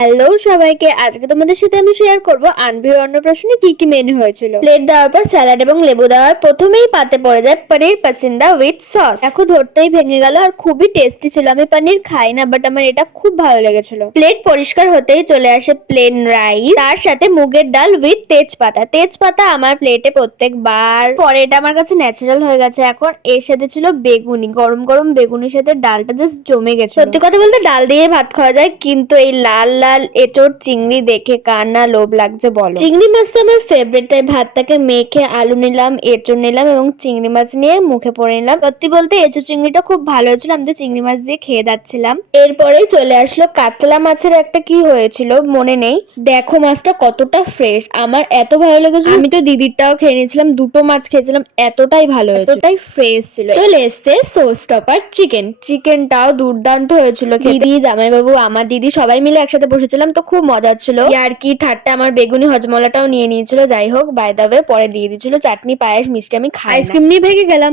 Hello সবাইকে, আজকে তোমাদের সাথে আমি শেয়ার করব আনভির অন্নপ্রাশনে কি কি মেনু হয়েছিল। প্লেট দেওয়ার পর স্যালাড এবং লেবু দেওয়ার প্রথমেই পাতে পড়ে যায় পনির পাসিন্দা উইথ সস। দেখো ধরতেই ভেঙে গেল আর খুবই টেস্টি ছিল। আমি পনির খাই না, বাট আমার এটা খুব ভালো লেগেছিল। প্লেট পরিষ্কার হতেই চলে আসে প্লেন রাইস, তার সাথে মুগের ডাল উইথ তেজপাতা। তেজপাতা আমার প্লেটে প্রত্যেকবার পরে, এটা আমার কাছে ন্যাচারাল হয়ে গেছে এখন। এর সাথে ছিল বেগুনি, গরম গরম বেগুনির সাথে ডালটা জাস্ট জমে গেছে। সত্যি কথা বলতে ডাল দিয়ে ভাত খাওয়া যায়, কিন্তু এই লাল লাল এঁচোড় চিংড়ি দেখে কার না লোভ লাগছে বলো। চিংড়ি মাছ তো আমার ফেভারিট, তাই ভাতটাকে মেখে আলু নিলাম, এঁচোড় নিলাম এবং চিংড়ি মাছ নিয়ে মুখে পড়ে নিলাম। সত্যি বলতে এঁচোড় চিংড়িটা খুব ভালো হয়েছিল, আমি তো চিংড়ি মাছ দিয়ে খেয়ে যাচ্ছিলাম। এরপরেই চলে আসলো কাতলা মাছের একটা কি হয়েছিল মনে নেই। দেখো মাছটা কতটা ফ্রেশ, আমার এত ভালো লেগেছিল। আমি তো দিদিরটাও খেয়ে নিয়েছিলাম, দুটো মাছ খেয়েছিলাম, এতটাই ভালো হয়েছিল, এতটাই ফ্রেশ ছিল। চলে এসছে সোস টপার চিকেন। চিকেনটাও দুর্দান্ত হয়েছিল। দিদি, জামাইবাবু, আমার দিদি সবাই মিলে একসাথে বসেছিলাম, তো খুব মজা ছিল। আর কি ঠাট্টা, আমার বেগুনি হজমলাটাও নিয়ে নিয়েছিল। যাই হোক, বাই দ্য ওয়ে পরে দিয়ে দিয়েছিল চাটনি, পায়েস, মিষ্টি। আমি খাই না। আইসক্রিম নিয়ে ভেগে গেলাম।